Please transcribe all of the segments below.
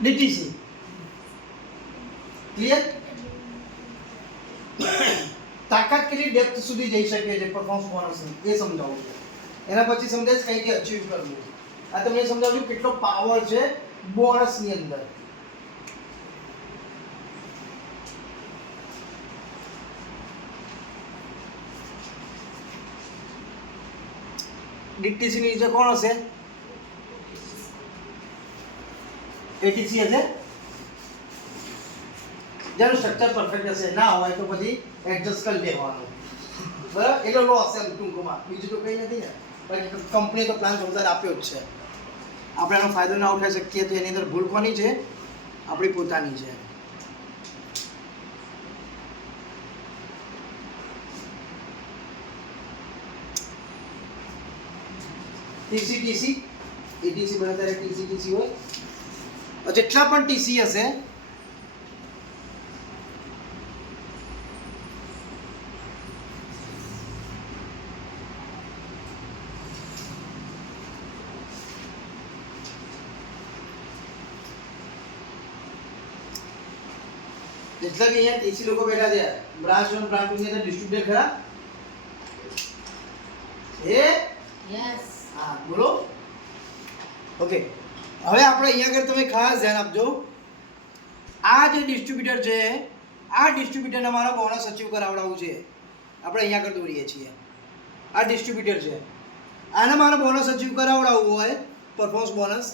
DTC clear? તાકાત કેટલી depth સુધી જઈ શકે છે પરફોર્મન્સ બોનસની એ સમજાવું છું. એના પછી સમજાય કઈ રીતે અચીવ કરવું. આ તમને સમજાવું કેટલો પાવર છે બોનસની અંદર. ડીટીસી ની નીચે કોણ હશે? એટીસી હશે. જેનું સ્ટ્રક્ચર પરફેક્ટ હશે, ના હોય તો પછી એડજસ્ટ કરી લેવાનું. બરાબર? એટલો લો હશે ટૂંકમાં, બીજું તો કંઈ નથી ને. બાકી કંપની તો પ્લાન જોરદાર આપ્યો જ છે. આપણે એનો ફાયદો ના ઉઠાવી શકીએ તો એની અંદર ભૂલ કોની છે? આપણી પોતાની છે. ટીસી ટીસી એટીસી બને ત્યારે ટીસી ટીસી હોય. જેટલા પણ ટીસી હશે જેટલા બી અહીંયા ટીસી લોકો બેઠા છે, બ્રાન્ચ 1 બ્રાન્ચ 2 ની અંદર ડિસ્ટ્રીબ્યુટર ખરા? યસ. હા બોલો. ઓકે, હવે આપણે અહીંયા આગળ તમે ખાસ ધ્યાન આપજો. આ જે ડિસ્ટ્રીબ્યુટર છે, આ ડિસ્ટ્રીબ્યુટરને મારો બોનસ અચીવ કરાવડાવવું છે. આપણે અહીંયા આગળ દોરીએ છીએ. આ ડિસ્ટ્રીબ્યુટર છે, આને મારો બોનસ અચીવ કરાવડાવવું હોય, પરફોર્મન્સ બોનસ,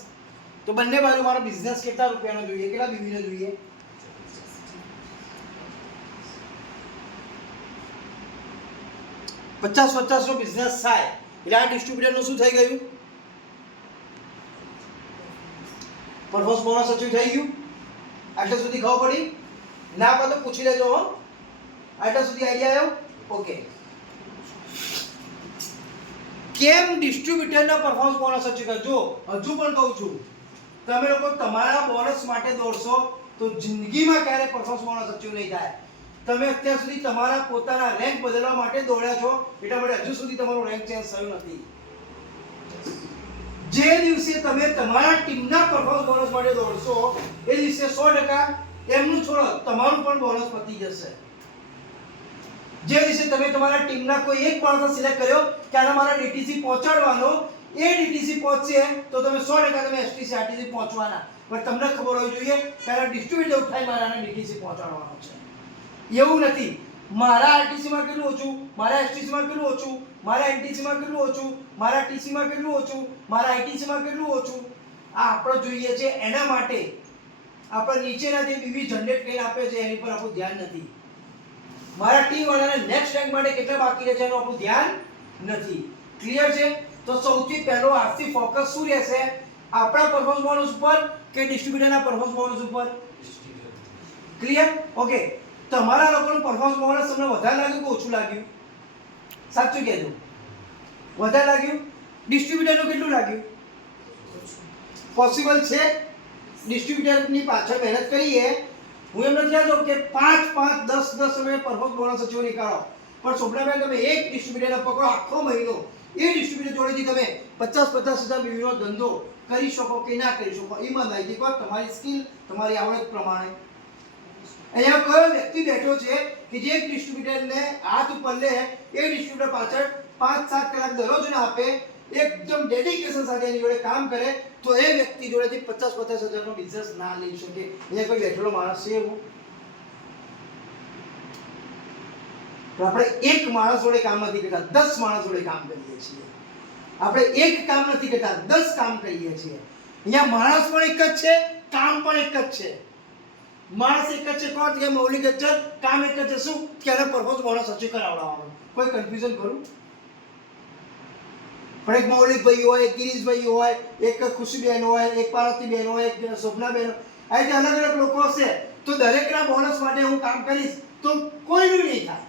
તો બંને બાજુ મારો બિઝનેસ કેટલા રૂપિયાનો જોઈએ, કેટલા બીવીનો જોઈએ? 50-50 નો બિઝનેસ થાય એટલે આ ડિસ્ટ્રીબ્યુટરનું શું થઈ ગયું? પરફોર્મન્સ બોનસ અચીવ થઈ ગયું. આટલા સુધી ખબર પડી? ના પડે તો પૂછી લેજો. હો, આટલા સુધી આઈડિયા આવ્યો? ઓકે. કેમ ડિસ્ટ્રીબ્યુટરના પરફોર્મન્સ બોનસ અચીવ કરજો? હજુ પણ કહું છું, તમે લોકો તમારા બોનસ માટે દોડશો તો જિંદગીમાં ક્યારે પરફોર્મન્સ બોનસ અચીવ નહીં થાય. તમે અત્યાર સુધી તમારા પોતાના રેન્ક બદલવા માટે દોડ્યા છો, એટલા માટે હજુ સુધી તમારું રેન્ક ચેન્જ થયું નથી. જે દિવસે તમે તમારા ટીમના પરફોર્મન્સ બોનસ માટે દોડશો એ દિવસે 100% એમનું છોડો, તમારું પણ બોનસ પતી જશે. જે દિવસે તમે તમારા ટીમના કોઈ એક માણસને સિલેક્ટ કર્યો કે આને મારા ડીટીસી પહોંચાડવાનો, એ ડીટીસી પહોંચશે તો તમે 100% તમે એસટીસી આરટીસી પહોંચવાના. પણ તમને ખબર હોવી જોઈએ કે આ ડિસ્ટ્રીબ્યુટર ઉઠાઈ મારાને ડીટીસી પહોંચાડવાનો છે. એવું નથી મારા આરટીસી માં કેટલું ઓછું, મારા એસટીસી માં કેટલું ઓછું, મારા એનટીસી માં કેટલું ઓછું, મારા ટીસી માં કેટલું ઓછું, મારા આઈટીસી માં કેટલું ઓછું. આ આપણે જોઈએ છે. એના માટે આપણે નીચેના જે બીવી જનરેટ કરીને આપે છે એની પર આપણું ધ્યાન નથી. મારા ટીમ વાળાને નેક્સ્ટ રેન્ક માટે કેટલા બાકી રહે છે એનું આપણું ધ્યાન નથી. ક્લિયર છે? તો સૌથી પહેલો આજથી ફોકસ શું રહેશે? આપણા પરફોર્મન્સ બોનસ ઉપર કે ડિસ્ટ્રીબ્યુટરના પરફોર્મન્સ બોનસ ઉપર? ક્લિયર? ઓકે. તમારા લોકોનું પરફોર્મન્સ બોનસ તમને વધારે લાગ્યું કે ઓછું લાગ્યું? સાચું કહેજો. વધારે લાગ્યું? ડિસ્ટ્રીબ્યુટરનું કેટલું લાગ્યું? પોસિબલ છે? ડિસ્ટ્રીબ્યુટરની પાછળ મહેનત કરીએ. હું એમ નથી કહેતો કે 5 5 10 10 તમે પરફોર્મન્સ બોનસ અચીવ નહીં કરો, પણ સોપડામાં તમે એક ડિસ્ટ્રીબ્યુટરને પકડો આખો મહિનો, એ ડિસ્ટ્રીબ્યુટર જોડેથી તમે 50-50 હજાર બીવીનો ધંધો કરી શકો કે ના કરી શકો, ઈમાનદારીથી કહો, તમારી સ્કિલ, તમારી આવડત પ્રમાણે. અહીંયા કયો વ્યક્તિ બેઠો છે કે જે એક ડિસ્ટ્રીબ્યુટરને હાથ ઉપર લે, એ ડિસ્ટ્રીબ્યુટર પાછળ 5-7 કલાક દરરોજ ના આપે, એકદમ ડેડિકેશન સાથે એની જોડે કામ કરે, તો એ વ્યક્તિ જોડેથી 50-50 હજારનો બિઝનેસ ના લઈ શકે. અહીંયા કોઈ બેઠેલો માણસ છે એવો? તો આપણે એક માણસ જોડે કામ નથી કરતા, 10 માણસ જોડે કામ કરીએ છીએ. આપણે એક કામ નથી કરતા, 10 કામ કરીએ છીએ. અહીંયા માણસ પણ એક જ છે, કામ પણ એક જ છે. માણસ એક જ છે, કોણ કે મૌલિક જ છે, કામ એક જ છે. શું કે આને પરફોર્મન્સ બોનસ અચીવ કરાવડાવવાનો. કોઈ કન્ફ્યુઝન ખરું? પણ એક મૌલિક ભાઈ હોય, એક ગિરીશભાઈ હોય, એક ખુશીબેન હોય, એક પાર્વતીબેન હોય, એક શોભનાબેન, આ રીતે અલગ અલગ લોકો હશે, તો દરેકના બોનસ માટે હું કામ કરીશ તો કોઈનું નહીં થાય.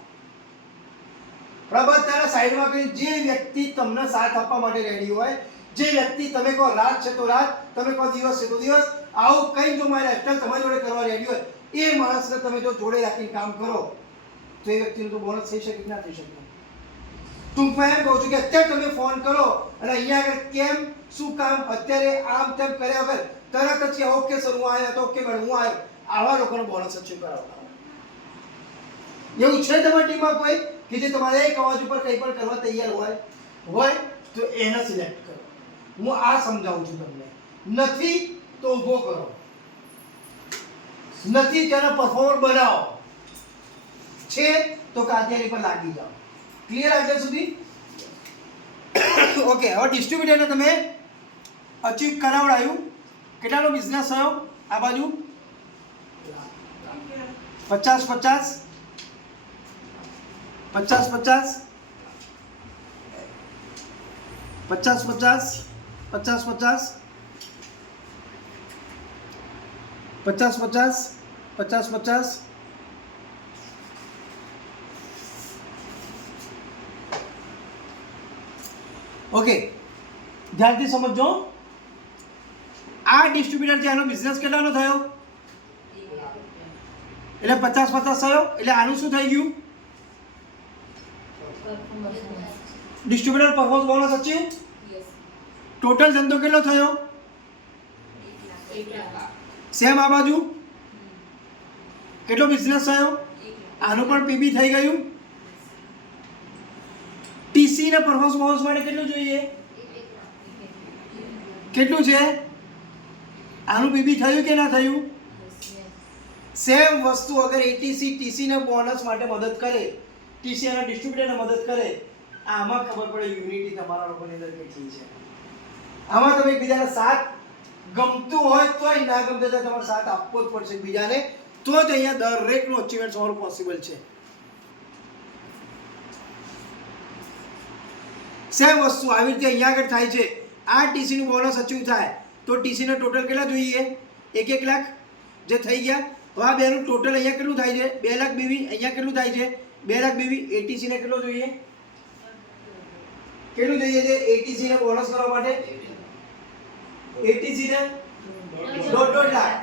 બરાબર? ત્યારે સાઈડમાં કરી જે વ્યક્તિ તમને સાથ આપવા માટે રેડી હોય, જે વ્યક્તિ તમે કહો રાત છે તો રાત, તમે કહો દિવસ છે તો દિવસ, આવું કંઈ જો મારે એક્ટર તમારી જોડે કરવા રેડી હોય, એ માણસને તમે જો જોડે રાખીને કામ કરો તો એ વ્યક્તિનું તો બોનસ થઈ શકે કે ના થઈ શકે. ટૂંકમાં એમ કહું છું કે અત્યારે તમે ફોન કરો અને અહીંયા આગળ કેમ શું કામ અત્યારે આમ તેમ કર્યા વગર તરત જ ઓકે સર હું આવ્યો તો ઓકે મેડમ હું આવ્યો, આવા લોકોનો બોનસ અચીવ કરાવતા એવું છે તમારી ટીમમાં કોઈ કે જે તમારે એક અવાજ ઉપર કંઈ પણ કરવા તૈયાર હોય તો એને સિલેક્ટ કરો. હું આ સમજાવું છું તમને. નથી તો ઊભો કરો, નથી તેનો પરફોર્મર બનાવો, છે તો કાતિયાની પર લાગી જાઓ. ક્લિયર અત્યાર સુધી? ઓકે, હવે ડિસ્ટ્રીબ્યુટરને તમે અચીવ કરાવડાયું. કેટલાનો બિઝનેસ થયો આ બાજુ? 50-50 50-50 50-50 50-50 50-50 50-50 ઓકે, ધ્યાનથી સમજો. આ ડિસ્ટ્રીબ્યુટર છે, આનો બિઝનેસ કેટલાનો થયો? એટલે 50-50 થયો. એટલે આનું શું થઈ ગયું? Distributor performance bonus achieve. Total ધંધો કેટલો થયો? સેમ આ બાજુ કેટલો બિઝનેસ થયો? આનું પણ પીબી થઈ ગયું. ટીસી ને પરફોર્મન્સ બોનસ માટે કેટલું જોઈએ? કેટલું છે? આનું પીબી થયું કે ના થયું? સેમ વસ્તુ અગર એટીસી ટીસી ને બોનસ માટે મદદ કરે, ટીસી અને ડિસ્ટ્રીબ્યુટરને મદદ કરે, આમાં ખબર પડે યુનિટી તમારા લોકોની અંદર કેટલી છે. આમાં તમે એકબીજાને સાથ ગમતું હોય તોય ના ગમતા હોય તમારે સાથ આપવો જ પડશે બીજાને, તો જ અહીંયા દરેકનું અચીવમેન્ટ તમારું પોસિબલ છે. સેમ વસ્તુ આવી રીતે અહીંયા આગળ થાય છે. આ ટીસીનું બોનસ અચીવ થાય તો ટીસીને ટોટલ કેટલા જોઈએ? 1 લાખ જે થઈ ગયા. હવે આ બેનું ટોટલ અહીંયા કેટલું થાય છે? 2 લાખ બીવી. અહીંયા કેટલું થાય છે? 2 લાખ બીવી. એટીસી ને કેટલો જોઈએ? કેટલું જોઈએ છે એટીસી ને બોનસ કરવા માટે? એટીસી ને 1.5 લાખ.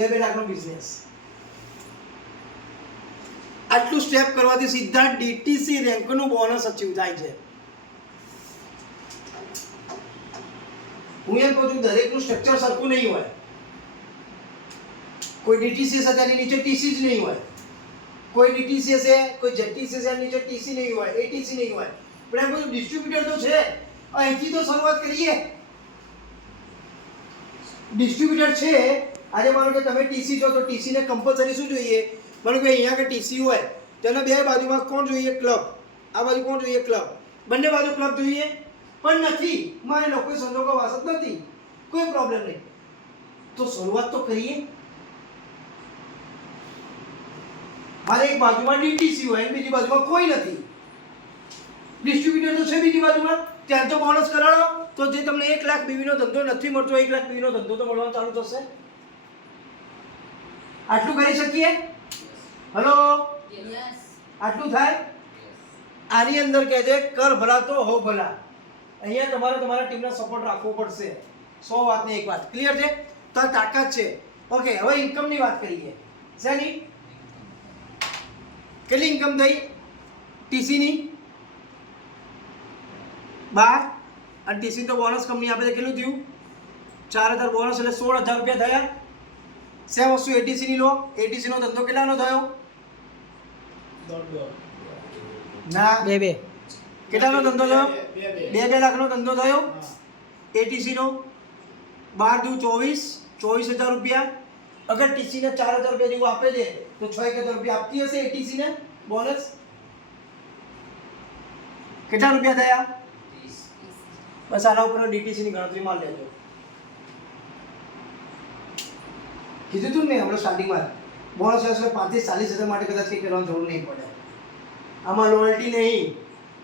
2 લાખનો બિઝનેસ. આટલું સ્ટેપ કરવાથી સીધા ડીટીસી રેન્કનું બોનસ અચીવ થાય છે. હું એમ કહું છું દરેકનું સ્ટ્રક્ચર સરખું નહીં હોય. કોઈ ડીટીસી હશે તેની નીચે ટીસી જ નહીં હોય, કોઈ ડીટીસી હશે કોઈ જેટીસી હશે નીચે ટીસી નહીં હોય, એટીસી નહીં હોય. પણ એમ કહું ડિસ્ટ્રીબ્યુટર તો છે, અહીંથી તો શરૂઆત કરીએ. ડિસ્ટ્રીબ્યુટર છે. આજે માનો કે તમે ટીસી છો તો ટીસી ને કમ્પલસરી શું જોઈએ? માનો કે અહીંયા કે ટીસી હોય તેના બે બાજુમાં કોણ જોઈએ? ક્લબ. આ બાજુ કોણ જોઈએ? ક્લબ. બંને બાજુ ક્લબ જોઈએ પણ નથી. મારે કોઈ સંજોગો વાસત નથી, કોઈ પ્રોબ્લેમ નહીં. તો શરૂઆત તો કરીએ. મારે એક બાજુમાં ડીટીસી હોય અને બીજી બાજુમાં કોઈ નથી. ડિસ્ટ્રીબ્યુટર તો છે બીજી બાજુમાં, ત્યાં તો બોનસ કરાવો તો જે તમને 1 લાખ બીવીનો ધંધો નથી મળતો, 1 લાખ બીવીનો ધંધો તો મળવાનો ચાલુ થશે. આટલું કરી શકીએ? હલો, આટલું થાય? આની અંદર કહે છે કર ભલા તો હો ભલા. અહીંયા તમારે તમારા ટીમનો સપોર્ટ રાખવો પડશે. 100 વાતની એક વાત ક્લિયર છે? તો આ તાકાત છે. ઓકે, હવે ઇન્કમની વાત કરીએ. શેની? કેટલી ઇન્કમ થઈ ટીસીની? 12. અને ટીસી તો બોનસ કંપની આપે છે. કેટલું થયું? 4000 બોનસ એટલે 16000 રૂપિયા થયા. સેમ વસ્તુ એટીસીની લો. એટીસીનો ધંધો કેટલાનો થયો? ના, 2 કેટલાનો ધંધો થયો? 2 લાખનો ધંધો થયો. એટીસીનો 12 દુ 24,000 રૂપિયા. અગર ટીસીને 4000 રૂપિયા જેવું આપે છે તો 6000 રૂપિયા આપતી હશે એટીસીને બોનસ. કેટલા રૂપિયા થયા? બસ આના ઉપર ડીટીસીની ગણતરી માં લેજો. કીધું તું ને આપણે સ્ટાર્ટિંગમાં બોનસ એટલે 35-40 હજાર માટે કદાચ કંઈ કરવાની જરૂર નહીં પડે. આમાં લોયલ્ટી નહીં,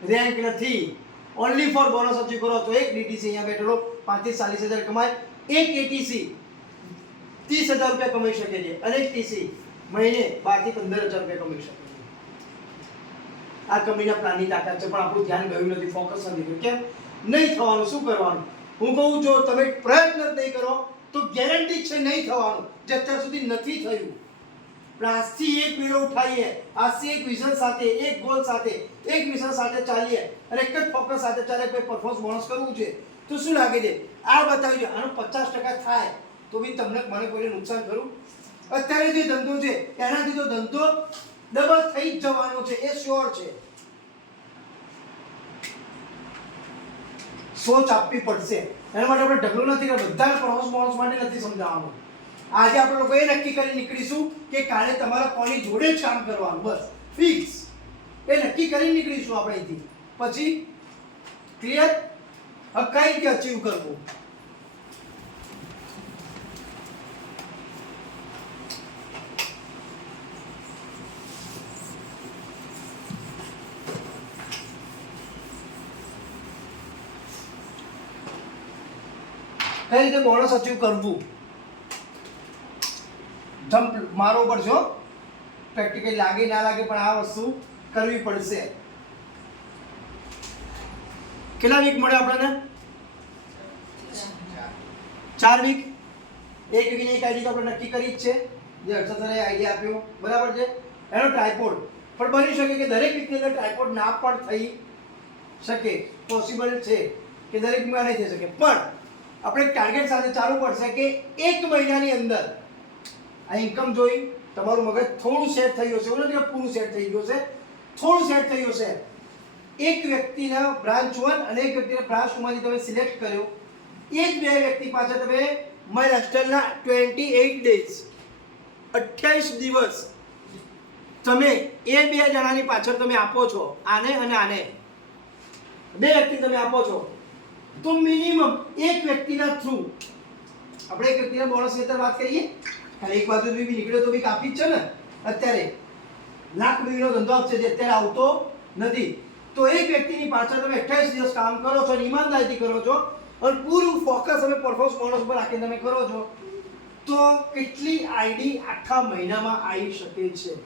રેન્ક નથી, ઓનલી ફોર બોનસ અચીવ કરો તો એક ડીટીસી અહીંયા બેઠેલો 35-40 હજાર કમાય. એક એટીસી 30,000 રૂપિયા કમાઈ શકે છે અને એક ટીસી મહિને 12 થી 15,000 રૂપિયા કમાઈ શકે છે. આ કંપનીના પ્લાનની તાકાત છે, પણ આપણું ધ્યાન ગયું નથી, ફોકસ નથી ગયું. કેમ? નહીં થવાનું. શું કરવાનું? હું કહું જો તમે પ્રયત્ન જ નહીં કરો તો ગેરંટી છે નહીં થવાનું, જે અત્યાર સુધી નથી થયું. આજથી એક બીડો ઉઠાઈએ, આજથી એક વિઝન સાથે, એક ગોલ સાથે, એક મિશન સાથે ચાલીએ અને એક જ ફોકસ સાથે ચાલે કોઈ પરફોર્મન્સ બોનસ કરવું છે તો શું લાગે છે આ બતાવજો. આનું 50% થાય તો બી તમને મને કોઈને નુકસાન કરું? અત્યારે જે ધંધો છે એનાથી તો ધંધો ડબલ થઈ જ જવાનો છે, એ શ્યોર છે. સોચ આપવી પડશે. એના માટે આપણે ઢગલો નથી કરતો, બધાને પરફોર્મન્સ બોનસ માટે નથી સમજાવવાનું. આજે આપણે લોકો એ નક્કી કરી નીકળીશું કે કાલે તમારે કોની જોડે જ કામ કરવાનું, બસ ફિક્સ. એ નક્કી કરી નીકળીશું આપણે અહીંથી. પછી ક્લિયર? હવે કઈ રીતે અચીવ કરવું? કઈ રીતે બોનસ અચીવ કરવું? જમ્પ મારવો પડશે હો. પ્રેક્ટિકલી લાગે ના લાગે પણ આ વસ્તુ કરવી પડશે. કેટલા વીક મળે આપણને? 4 વીક. એક વીકની એક આઈડી તો આપણે નક્કી કરી જ છે, જે હર્ષદ સરે આઈડિયા આપ્યો, બરાબર છે. એનો ટ્રાયપોડ પણ બની શકે કે દરેક વીકની અંદર ટ્રાયપોડ ના પણ થઈ શકે, પોસિબલ છે કે દરેક વીકમાં નહીં થઈ શકે, પણ આપણે એક ટાર્ગેટ સાથે ચાલુ પડશે કે 1 મહિનાની અંદર આ ઇન્કમ જોઈ તમારું મગજ થોડું સેટ થઈ ગયું છે. એવું નથી કે પૂરું સેટ થઈ ગયું છે, થોડું સેટ થઈ ગયું છે. એક વ્યક્તિના બ્રાન્ચ 1 અને એક વ્યક્તિના બ્રાન્ચ 2 માંથી તમે સિલેક્ટ કર્યો. એ જ બે વ્યક્તિ પાછળ તમે માય લાઇફસ્ટાઈલના 28 ડેઝ 28 દિવસ તમે એ બે જણાની પાછળ તમે આપો છો, આને અને આને બે વ્યક્તિ તમે આપો છો, તો મિનિમમ એક વ્યક્તિના થ્રુ આપણે એક વ્યક્તિના બોનસ ની વાત કરીએ. ખાલી એક બાજુ બી નીકળ્યો તો બી કાફી જ છે ને. અત્યારે લાખ રૂપિયાનો ધંધો આપશે જે અત્યારે આવતો નથી, તો એક વ્યક્તિની પાછળ તમે 28 દિવસ કામ કરો છો અને ઈમાનદારીથી કરો છો અને પૂરું ફોકસ તમે પરફોર્મન્સ બોનસ પર રાખીને તમે કરો છો, તો કેટલી આઈડી આખા મહિનામાં આવી શકે છે?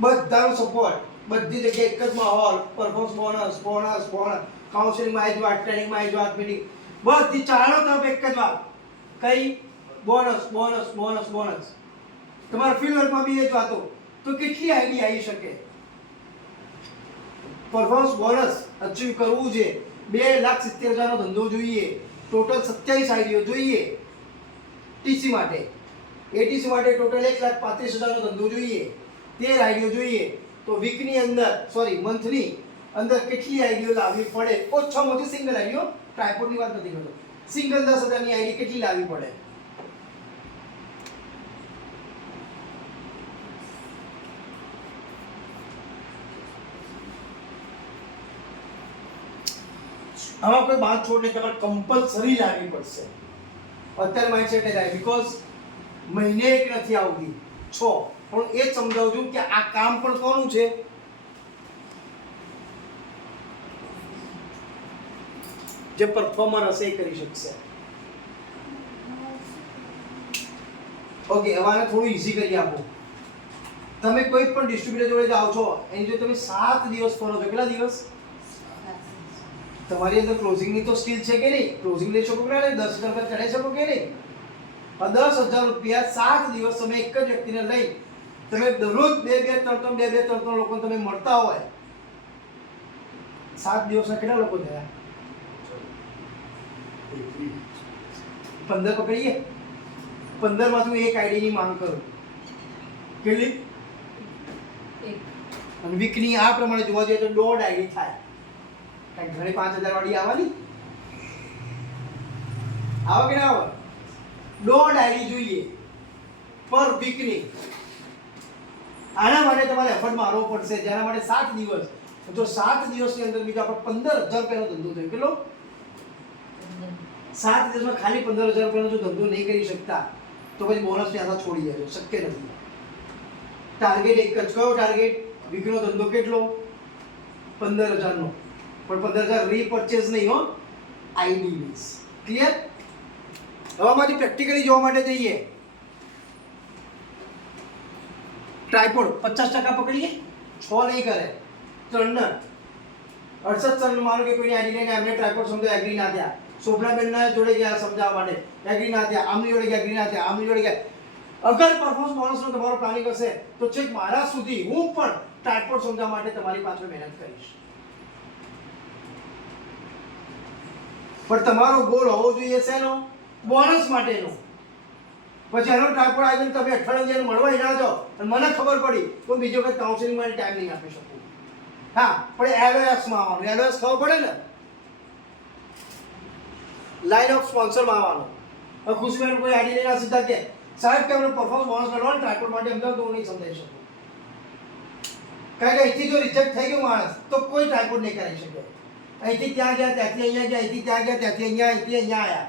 બધાનો સપોર્ટ, બધી જગ્યાએ એક જ માહોલ, પરફોર્મન્સ બોનસ બોનસ બોનસ. કાઉન્સેલિંગમાં આવી જ વાત, ટ્રેનિંગમાં આવી જ વાત, મીટિંગ બધી ચાલો તરફ એક જ વાત, કઈ? Bonus bonus bonus bonus. તમારા ફિલ્ડ વર્કમાં બી એ જ વાતો, તો કેટલી આઈડી આવી શકે? પરફોર્મન્સ બોનસ અચીવ કરવું છે 2,70,000 નો ધંધો જોઈએ, ટોટલ 27 આઈડીઓ જોઈએ ટીસી માટે. એટીસી માટે ટોટલ 1,35,000 નો ધંધો જોઈએ, 13 આઈડીઓ જોઈએ. તો વીકની અંદર મંથની અંદર કેટલી આઈડીઓ લાવવી પડે? ઓછામાં ઓછી સિંગલ આઈડીઓ, ટ્રાયપોડની વાત નથી કરતો, સિંગલ 10,000 ની આઈડી કેટલી લાવવી પડે? આમાં કોઈ બાદ છોડ નહીં, તમારે કમ્પલસરી લાવવી પડશે. અત્યારે માઇન્ડસેટ થાય બીકોઝ મહિને એક નથી આવતી 6, પણ એ જ સમજાવું છું કે આ કામ પણ કોનું છે? જે પરફોર્મર હશે એ કરી શકશે. ઓકે, હવે આને થોડું ઈઝી કરી આપો. તમે કોઈ પણ ડિસ્ટ્રીબ્યુટર જોડે જાઓ છો, એની જો તમે 7 દિવસ ફરો છો, કેટલા દિવસ? તમારી અંદર ક્લોઝિંગની તો સ્કિલ છે કે નહીં? ક્લોઝિંગ લઈ શકો કે નહીં? 10,000 રૂપિયા ચડાવી શકો કે નહીં? 10,000 રૂપિયા 7 દિવસ તમે એક જ વ્યક્તિને લઈ તમે દરરોજ 2-3 લોકોને તમે મળતા હોય, 7 દિવસના કેટલા લોકો થયા? 15 પકડીએ. 15 માં હું એક આઈડી ની માંગ કરું, કેટલી? અને વીકની આ પ્રમાણે જોવા જઈએ તો 1.5 આઈડી થાય. કઈ ઘરે 5,000 વાળી આવવાની? આવો કે ના આવે? 1.5 આઈડી જોઈએ પર વીકની. આના માટે તમારે એફર્ટ મારવો પડશે, જેના માટે 7 દિવસ. જો 7 દિવસની અંદર બીજો આપણે 15,000 રૂપિયાનો ધંધો થયો, કેટલો? 7 દિવસમાં ખાલી 15,000 રૂપિયાનો જો ધંધો નહીં કરી શકતા તો પછી બોનસની આશા છોડી દેજો, શક્ય નથી. ટાર્ગેટ એક જ. કયો ટાર્ગેટ? વીકનો ધંધો કેટલો? 15,000 નો, પણ 15,000 રીપર્ચેઝ નહીં હો, આઈડી બેઝ. ક્લિયર? હવે આમાંથી પ્રેક્ટિકલી જોવા માટે જઈએ. ટ્રાયપોડ 50% પકડીએ, 6 નહીં કરે, 3 68 સર માનો કે કોઈની આઈડી લઈને એમને ટ્રાયપોડ સમજો એગ્રી ના થયા, શોભનાબેનના જોડે ગયા સમજાવવા માટે, એગ્રી ના થયા, આમની જોડે ગયા, એગ્રી ના થયા, આમની જોડે ગયા, અગર પરફોર્મન્સ બોનસનો તમારો પ્લાનિંગ હશે તો છેક મારા સુધી હું પણ ટ્રાયપોડ સમજવા માટે તમારી પાછળ મહેનત કરીશ. પણ તમારો ગોલ હોવો જોઈએ શેનો? બોનસ માટેનો. પછી એનો ટ્રાયપોડ આવીને તમે અઠવાડિયે મળવા ના જાઓ અને મને ખબર પડી તો બીજો વખત કાઉન્સિલિંગ માટે ટાઈમ નહીં આપી શકું. હા, પણ એલઓએસમાં આવવાનું. એલઓએસ ખબર પડે ને, લાઇન ઓફ સ્પોન્સરમાં આવવાનું. હવે ખુશીબેન કોઈ આઈડી લઈને સીધા કે સાહેબ કે અમને પરફોર્મન્સ બોનસ કરવાનું ટ્રાયપોડ માટે અમદાવાદ તો હું નહીં સમજાવી શકું. કારણ કે અહીંથી જો રિજેક્ટ થઈ ગયું માણસ તો કોઈ ટ્રાયપોડ નહીં કરી શકે. અહીંથી ત્યાં ગયા, ત્યાંથી અહીંયા ગયા, અહીંથી ત્યાં ગયા, ત્યાંથી અહીંયા, અહીંથી અહીંયા આવ્યા.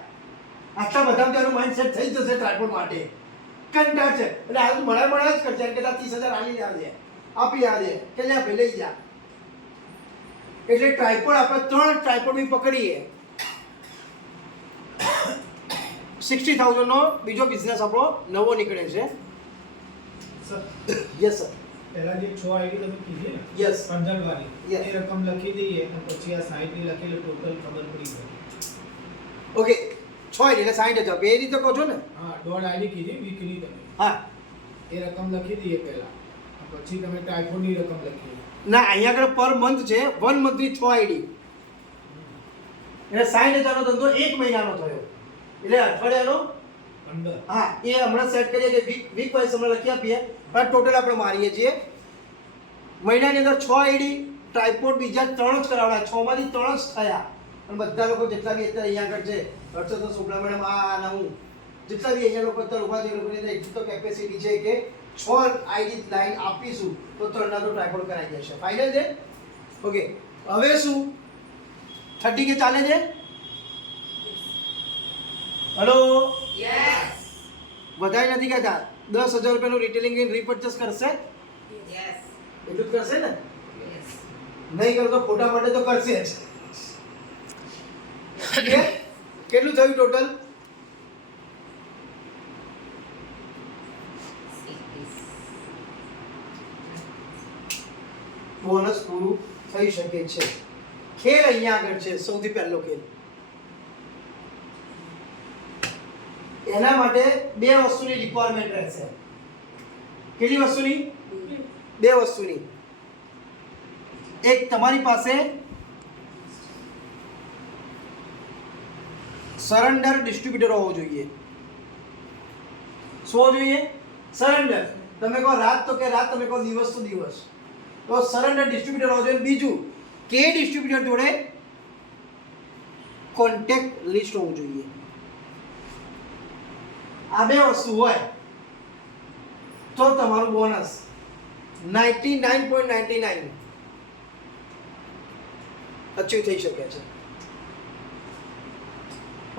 આટલા બધા તેનું માઇન્ડ સેટ થઈ જશે ટ્રાયપોડ માટે. કંટાળ છે એટલે આ મળા જ કરશે કે 30,000 આલી દે, આપી દે કે લે ભાઈ લઈ જા. એટલે ટ્રાયપોડ આપણે 3 ટ્રાયપોડ બી પકડીએ. 60,000 નો બીજો બિઝનેસ આપણો નવો નીકળે છે. Sir yes sir. પહેલા જે 6 આઈડી તમે કીધી ને યસ 15 વાળી Yes. એ રકમ લખી દઈએ અને પછી આ 60 ની લખેલી ટોટલ ખબર પડી જાય. ઓકે 6 એટલે 60,000 બે રીતે કહો છો ને? હા, દોઢ આઈડી કીધી વીકની તમે હા એ રકમ લખી દઈએ પહેલા, પછી તમે ટાઈફોની રકમ લખી. ના, અહીંયા આગળ પર મંથ છે, 1 મંથની 6 આઈડી એટલે 60,000 નો ધંધો 1 મહિનાનો થયો એટલે અઠવાડિયાનો. 15 હા, એ હમણાં સેટ કરીએ કે વીક વાઇઝ હમણાં લખી આપીએ પણ ટોટલ આપણે મારીએ છીએ. મહિનાની અંદર 6 આઈડી ટ્રાયપોડ બીજા 3 જ કરાવડા, 6 માંથી 3 જ થયા. અને બધા લોકો જેટલા બી અત્યારે અહીંયા આગળ છે, હર્ષદ શુક્લા મેડમ આ હું જેટલા બી અહીંયા લોકો અત્યારે ઉભા છે એ લોકોની અંદર એટલી તો કેપેસિટી છે કે 6 આઈડી લાઈન આપીશું તો 3 ના તો ટ્રાયપોડ કરાઈ જશે. ફાઇનલ છે? ઓકે, હવે શું 30 કે ચાલે છે? Hello, Yes. વધારે નથી કહેતા. 10,000 રૂપિયાનું રિટેલિંગ રીપર્ચેસ કરશે Yes. એટલું જ કરશે ને? Yes. નહીં કરો તો ફોટા માટે તો કરશે જ. કેટલું થયું ટોટલ? બોનસ પૂરું થઈ શકે છે. ખેલ અહીંયા આગળ છે, સૌથી પહેલો ખેલ. એના માટે 2 વસ્તુની રિક્વાયરમેન્ટ રહેશે. કેટલી વસ્તુની? 2 વસ્તુની. એક તમારી પાસે સરેન્ડર ડિસ્ટ્રીબ્યુટર હોવો જોઈએ. શું હોવો જોઈએ? સરેન્ડર. તમે કહો રાત તો કે રાત, તમે કહો દિવસ તો દિવસ. તો સરેન્ડર ડિસ્ટ્રીબ્યુટર હોવો જોઈએ. બીજું કે ડિસ્ટ્રીબ્યુટર જોડે કોન્ટેક્ટ લિસ્ટ હોવું જોઈએ. આ 2 વસ્તુ હોય તો તમારું બોનસ 99.99 અચીવ થઈ શકે છે.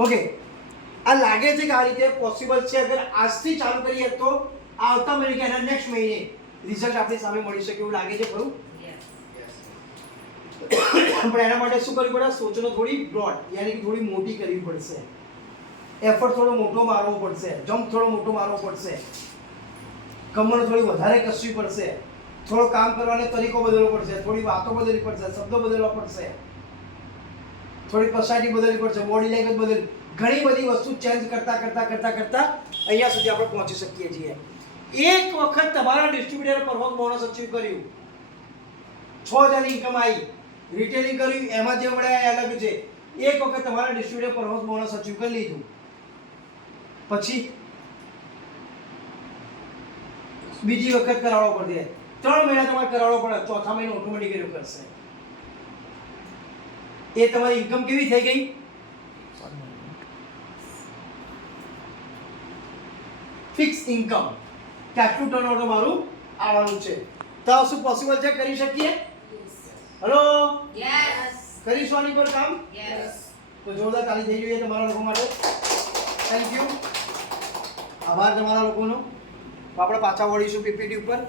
ઓકે, આ લાગે છે કે આ રીતે પોસિબલ છે. અગર આજથી ચાલુ કરીએ તો આવતા મહિને કે એના નેક્સ્ટ મહિને રિઝલ્ટ આપણી સામે મળી શકે એવું લાગે છે ખરું? Yes. પણ એના માટે શું કરવું પડે? સોચનો થોડી બ્રોડ યાની કે થોડી મોટી કરવી પડશે. એફર્ટ થોડો મોટો મારવો પડશે, જમ્પ થોડો મોટો મારવો પડશે, કમર થોડી વધારે કસવી પડશે, થોડો કામ કરવાનો તરીકો બદલવો પડશે, થોડી વાતો બદલવી પડશે, શબ્દો બદલવા પડશે, થોડી પર્સનાલિટી બદલવી પડશે, બોડી લેંગ્વેજ બદલવી, ઘણી બધી વસ્તુ ચેન્જ કરતા અહીંયા સુધી આપણે પહોંચી શકીએ છીએ. એક વખત તમારા ડિસ્ટ્રીબ્યુટર પરફોર્મન્સ બોનસ અચીવ કર્યું, 6,000 ની ઇન્કમ આવી, રિટેલિંગ કર્યું, એમાં જે મળ્યા એ અલગ છે. એક વખત તમારા ડિસ્ટ્રીબ્યુટર પરફોર્મન્સ બોનસ અચીવ કરી લીધું પછી બીજી વખત કરાવવો પડશે. 3 મહિના તમારે કરાવવો પડે, ચોથા મહિને ઓટોમેટિક એ કરશે. એ તમારી ઇન્કમ કેવી થઈ ગઈ? ફિક્સ ઇન્કમ કે આટલું ટર્નઓવર મારું આવવાનું છે. તો આ શું પોસિબલ છે? કરી શકીએ? Hello, Yes. કરીશું આની પર કામ? Yes. તો જોરદાર તાળી થઈ જોઈએ તમારા લોકો માટે. થેન્ક યુ, આભાર તમારા લોકોનો. આપણે પાછા વળીશું પીપીટી ઉપર.